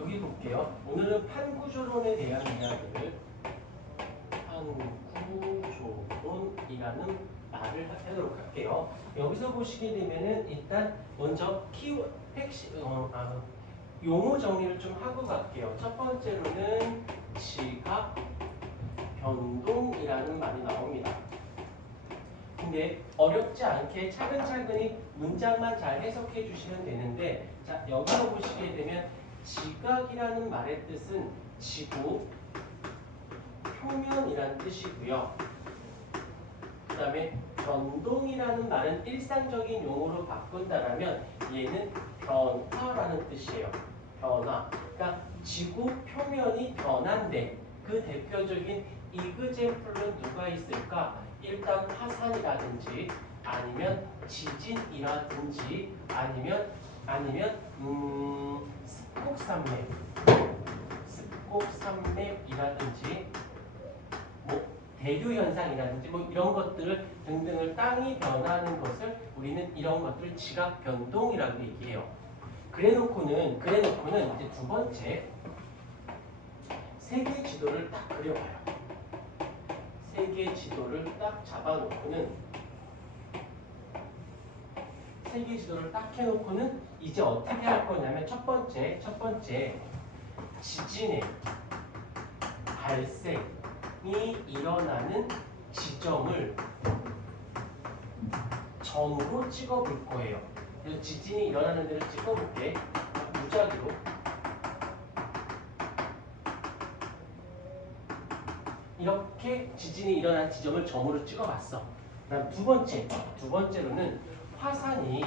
여기 볼게요. 오늘은 판구조론에 대한 이야기를 판구조론이라는 말을 하도록 할게요. 여기서 보시게 되면은 일단 먼저 키워드 핵심 용어 정리를 좀 하고 갈게요. 첫 번째로는 지각 변동이라는 말이 나옵니다. 근데 어렵지 않게 차근차근히 문장만 잘 해석해 주시면 되는데, 자, 여기서 보시게 되면 지각이라는 말의 뜻은 지구 표면이라는 뜻이고요. 그 다음에 변동이라는 말은 일상적인 용어로 바꾼다라면 얘는 변화라는 뜻이에요. 변화. 그러니까 지구 표면이 변한데 그 대표적인 이그제플은 누가 있을까? 일단 화산이라든지 아니면 지진이라든지 아니면 스콕산맥이라든지 뭐 대류 현상이라든지 뭐 이런 것들을 등등을 땅이 변하는 것을 우리는 이런 것들을 지각 변동이라고 얘기해요. 그래놓고는 이제 두 번째 세계 지도를 딱 그려봐요. 세계 지도를 딱 잡아놓고는 세계 지도를 딱 해놓고는 이제 어떻게 할 거냐면 첫 번째 지진의 발생이 일어나는 지점을 점으로 찍어볼 거예요. 그래서 지진이 일어나는 데를 찍어볼게. 무작위로. 이렇게 지진이 일어난 지점을 점으로 찍어봤어. 그다음 두 번째로는 화산이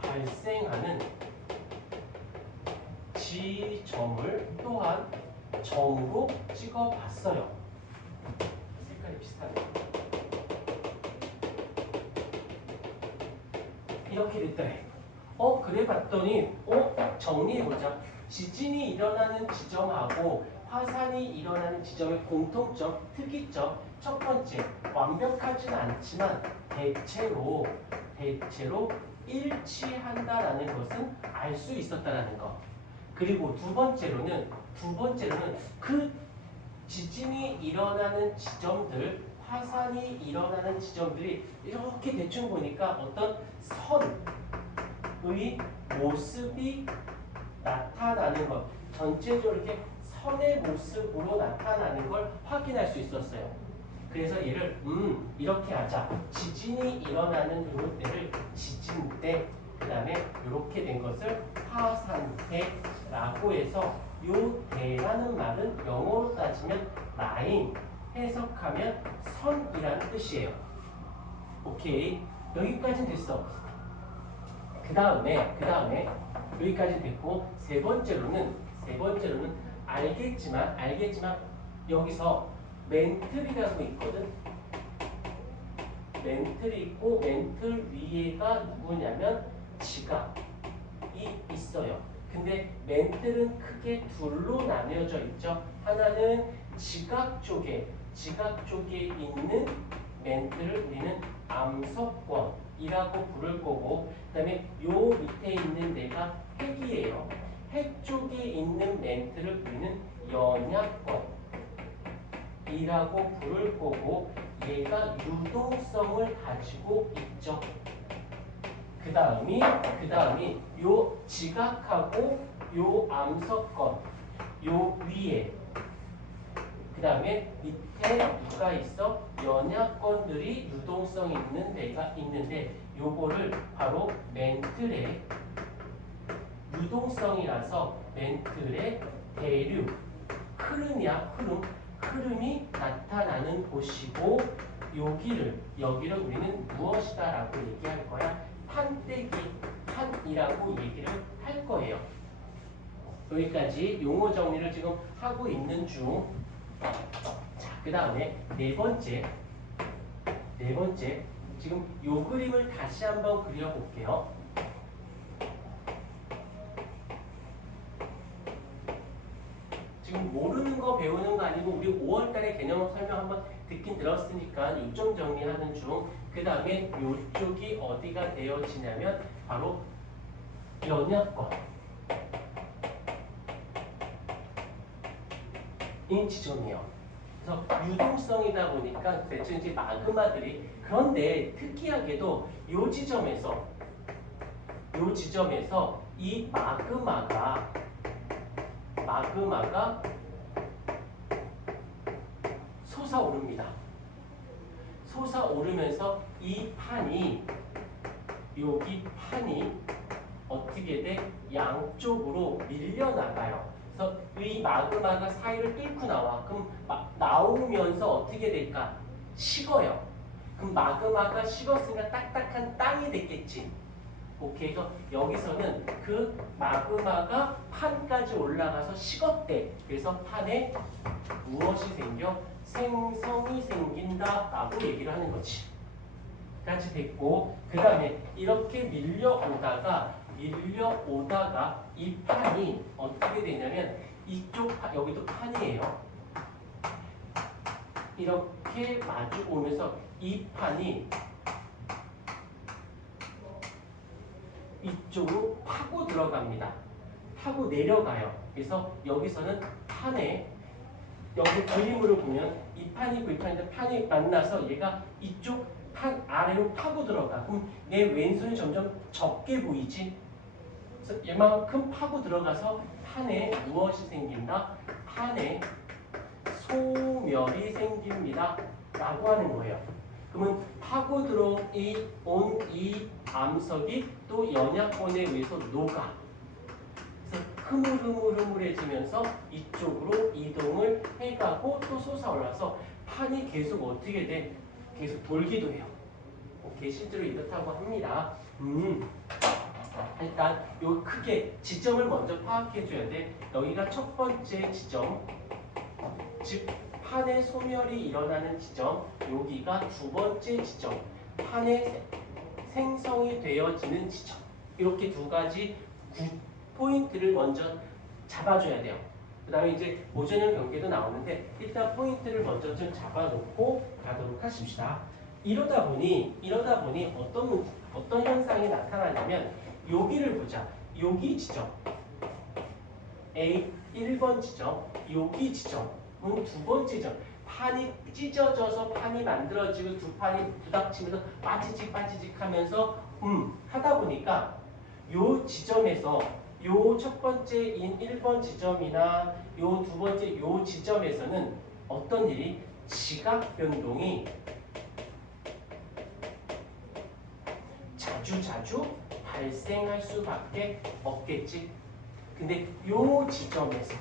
발생하는 지점을 또한 점으로 찍어봤어요. 색깔이 비슷하네. 이렇게 됐더래. 그래 봤더니 정리해보자. 지진이 일어나는 지점하고 화산이 일어나는 지점의 공통점, 특이점. 첫 번째, 완벽하지는 않지만 대체로 일치한다라는 것은 알 수 있었다라는 것. 그리고 두 번째로는 그 지진이 일어나는 지점들, 화산이 일어나는 지점들이 이렇게 대충 보니까 어떤 선의 모습이 나타나는 것, 전체적으로 이렇게 선의 모습으로 나타나는 걸 확인할 수 있었어요. 그래서 얘를 이렇게 하자. 지진이 일어나는 이런 때를 지진대, 그 다음에 이렇게 된 것을 화산대라고 해서 요 대라는 말은 영어로 따지면 라인, 해석하면 선이라는 뜻이에요. 오케이, 여기까지는 됐어. 그 다음에 여기까지 됐고, 세 번째로는 알겠지만 여기서 멘틀이라고 있거든. 멘틀이 있고 멘틀 위에가 누구냐면 지각이 있어요. 근데 멘틀은 크게 둘로 나뉘어져 있죠. 하나는 지각 쪽에 있는 멘틀을 우리는 암석권이라고 부를 거고, 그 다음에 요 밑에 있는 데가 핵이에요. 핵 쪽에 있는 멘틀을 우리는 연약권이라고 부를 거고, 얘가 유동성을 가지고 있죠. 그 다음이 요 지각하고 요 암석권 요 위에, 그 다음에 밑에 누가 있어? 연약권들이 유동성 있는 데가 있는데, 요거를 바로 멘틀의 유동성이라서 멘틀의 대류, 흐름이 나타나는 곳이고, 여기를 우리는 무엇이다라고 얘기할 거야? 판이라고 얘기를 할 거예요. 여기까지 용어 정리를 지금 하고 있는 중. 자, 그 다음에 네 번째 지금 요 그림을 다시 한번 그려볼게요. 지금 모르는 거 배우는 거 아니고 우리 5월달에 개념 설명 한번 듣긴 들었으니까 요점 정리하는 중. 그 다음에 요쪽이 어디가 되어지냐면 바로 연약권. 지점이에요. 그래서 유동성이다 보니까 대충 이제 마그마들이 그런데 특이하게도 요 지점에서 이 마그마가 솟아오릅니다. 솟아오르면서 이 판이 여기 판이 어떻게 돼? 양쪽으로 밀려나가요. 그래서 이 마그마가 사이를 뚫고 나와. 그럼 나오면서 어떻게 될까? 식어요. 그럼 마그마가 식었으니까 딱딱한 땅이 됐겠지. 오케이. 그래서 여기서는 그 마그마가 판까지 올라가서 식었대. 그래서 판에 무엇이 생겨? 생성이 생긴다라고 얘기를 하는 거지. 같이 됐고, 그 다음에 이렇게 밀려오다가 이 판이 어떻게 되냐면 이쪽 여기도 판이에요. 이렇게 마주 오면서 이 판이 이쪽으로 파고 들어갑니다. 파고 내려가요. 그래서 여기서는 판에 여기 그림으로 보면 이 판이고 이 판인데 판이 만나서 얘가 이쪽 판 아래로 파고 들어가. 그럼 내 왼손이 점점 적게 보이지? 그래서 얘만큼 파고 들어가서 판에 무엇이 생긴다? 판에 소멸이 생깁니다. 라고 하는 거예요. 그러면 파고 들어온 이 암석이 또 연약본에 의해서 녹아. 그래서 흐물흐물해지면서 이쪽으로 이동을 해가고 또 솟아올라서 판이 계속 어떻게 돼? 계속 돌기도 해요. 오케이, 실제로 이렇다고 합니다. 일단 요 크게 지점을 먼저 파악해 줘야 돼. 여기가 첫 번째 지점, 즉 판의 소멸이 일어나는 지점. 여기가 두 번째 지점, 판의 생성이 되어지는 지점. 이렇게 두 가지 포인트를 먼저 잡아줘야 돼요. 그 다음에 이제 모전형 경계도 나오는데 일단 포인트를 먼저 좀 잡아놓고 가도록 하십시다. 이러다 보니 어떤 현상이 나타나냐면 여기를 보자. 여기 지점 A 1번 지점, 여기 지점은 두 번째 지점. 판이 찢어져서 판이 만들어지고 두 판이 부닥치면서 빠지직 하면서 하다 보니까 요 지점에서 요 첫 번째인 1번 지점이나 요 두 번째 요 지점에서는 어떤 일이 지각 변동이 자주 발생할 수밖에 없겠지. 근데 요 지점에서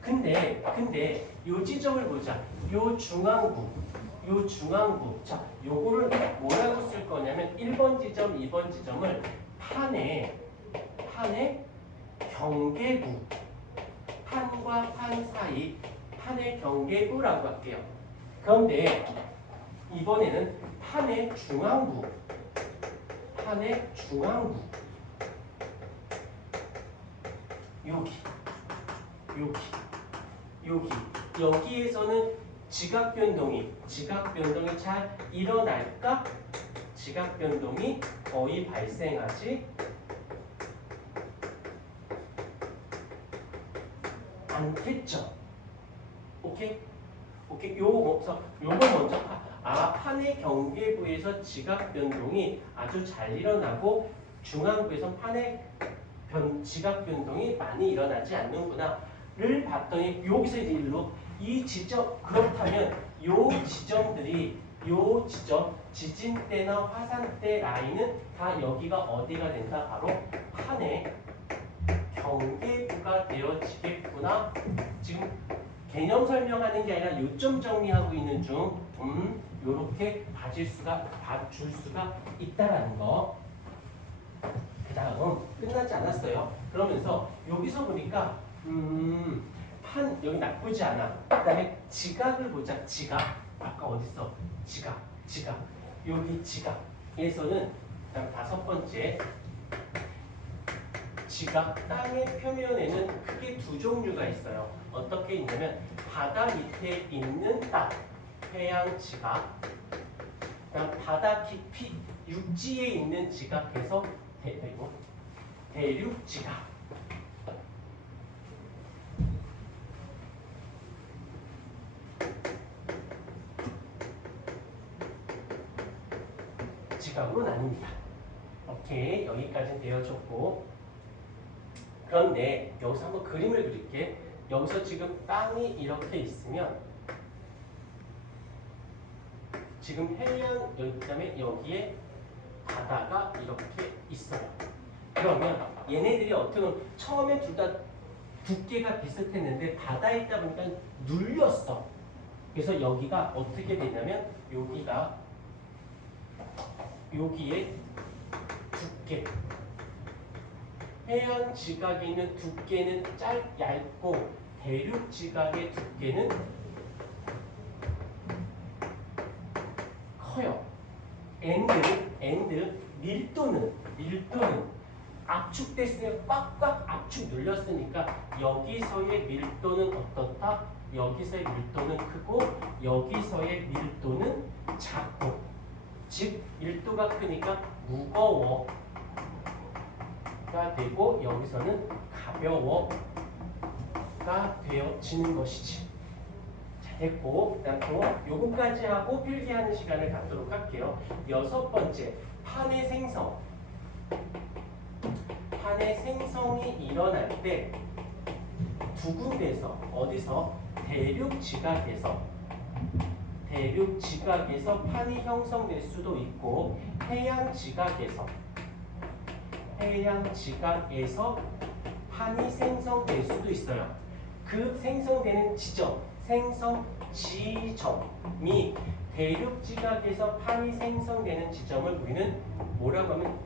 근데 요 지점을 보자. 요 중앙부 자, 요거를 뭐라고 쓸 거냐면 1번 지점, 2번 지점을 판의 경계부, 판과 판 사이 판의 경계부라고 할게요. 그런데 이번에는 판의 중앙부 여기에서는 지각 변동이 잘 일어날까? 지각 변동이 거의 발생하지 않겠죠. 오케이? 요거 먼저 판의 경계부에서 지각 변동이 아주 잘 일어나고 중앙부에서 판의 지각 변동이 많이 일어나지 않는구나를 봤더니 여기서 이제 일로 이 지점 그렇다면 요 지점들이 요 지점 지진대나 화산대 라인은 다 여기가 어디가 된다? 바로 판의 경계부가 되어지겠구나. 지금 개념 설명하는 게 아니라 요점 정리하고 있는 중 요렇게 봐줄 수가 있다라는 거. 그 다음 끝나지 않았어요. 그러면서 여기서 보니까 판 여기 나쁘지 않아. 그 다음에 지각을 보자. 지각 아까 어딨어? 지각 여기 지각에서는 그다음 다섯 번째 지각 땅의 표면에는 크게 두 종류가 있어요. 어떻게 있냐면 바다 밑에 있는 땅 해양 지각, 그다음 바다 깊이 육지에 있는 지각해서 대륙 지각. 여기까지 되어졌고, 그런데 여기서 한번 그림을 그릴게. 여기서 지금 땅이 이렇게 있으면 지금 해양, 그다음에 여기에 바다가 이렇게 있어요. 그러면 얘네들이 어떻게 보면 처음에 둘 다 두께가 비슷했는데 바다에 있다 보니까 눌렸어. 그래서 여기가 어떻게 되냐면 여기가 여기에 두께, 해안 지각에 있는 두께는 얇고 대륙 지각의 두께는 커요. and 밀도는 압축됐으면 꽉꽉 압축 눌렸으니까 여기서의 밀도는 어떻다? 여기서의 밀도는 크고 여기서의 밀도는 작고, 즉 밀도가 크니까 무거워가 되고 여기서는 가벼워가 되어지는 것이지. 자, 됐고, 그다음 요거까지 하고 필기하는 시간을 갖도록 할게요. 6번째, 판의 생성. 판의 생성이 일어날 때 두 군데에서, 어디서? 대륙 지각에서 판이 형성될 수도 있고 해양 지각에서 판이 생성될 수도 있어요. 그 생성되는 지점, 생성 지점이 대륙 지각에서 판이 생성되는 지점을 우리는 뭐라고 하면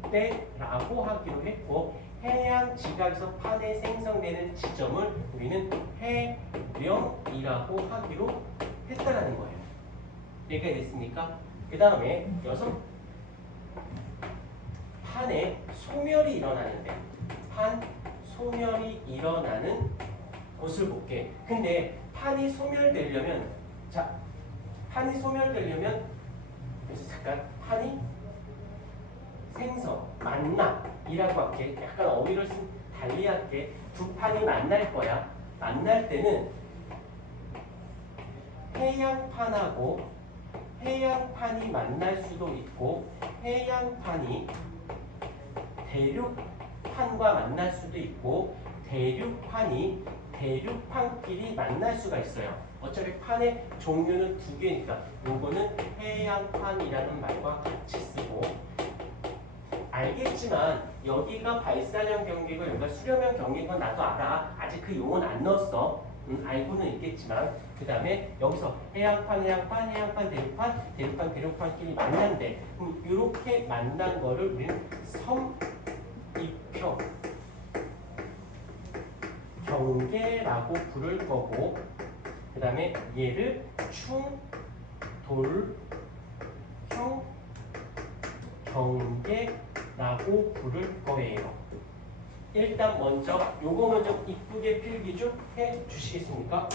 열곡대라고 하기로 했고, 해양 지각에서 판에 생성되는 지점을 우리는 해령이라고 하기로 했다라는 거예요. 이해가 됐습니까? 그 다음에 판에 소멸이 일어나는데, 판 소멸이 일어나는 곳을 볼게. 근데 판이 소멸되려면, 그래서 잠깐 판이 생성, 만나이라고 할게. 약간 어휘를 달리 할게. 두 판이 만날 거야. 만날 때는 해양판이 만날 수도 있고 해양판이 대륙판과 만날 수도 있고 대륙판이 대륙판끼리 만날 수가 있어요. 어차피 판의 종류는 두 개니까 요거는 해양판이라는 말과 같이 쓰고, 알겠지만 여기가 발사형 경계고 여기가 수렴형 경계인 건 나도 알아. 아직 그 용어는 안 넣었어. 알고는 있겠지만, 그 다음에 여기서 해양판, 대륙판끼리 만난대. 그럼 이렇게 만난 거를 우리는 섬입형 경계라고 부를 거고, 그 다음에 얘를 충돌형 경계라고 부를 거예요. 일단 먼저 요거 먼저 이쁘게 필기 좀 해 주시겠습니까?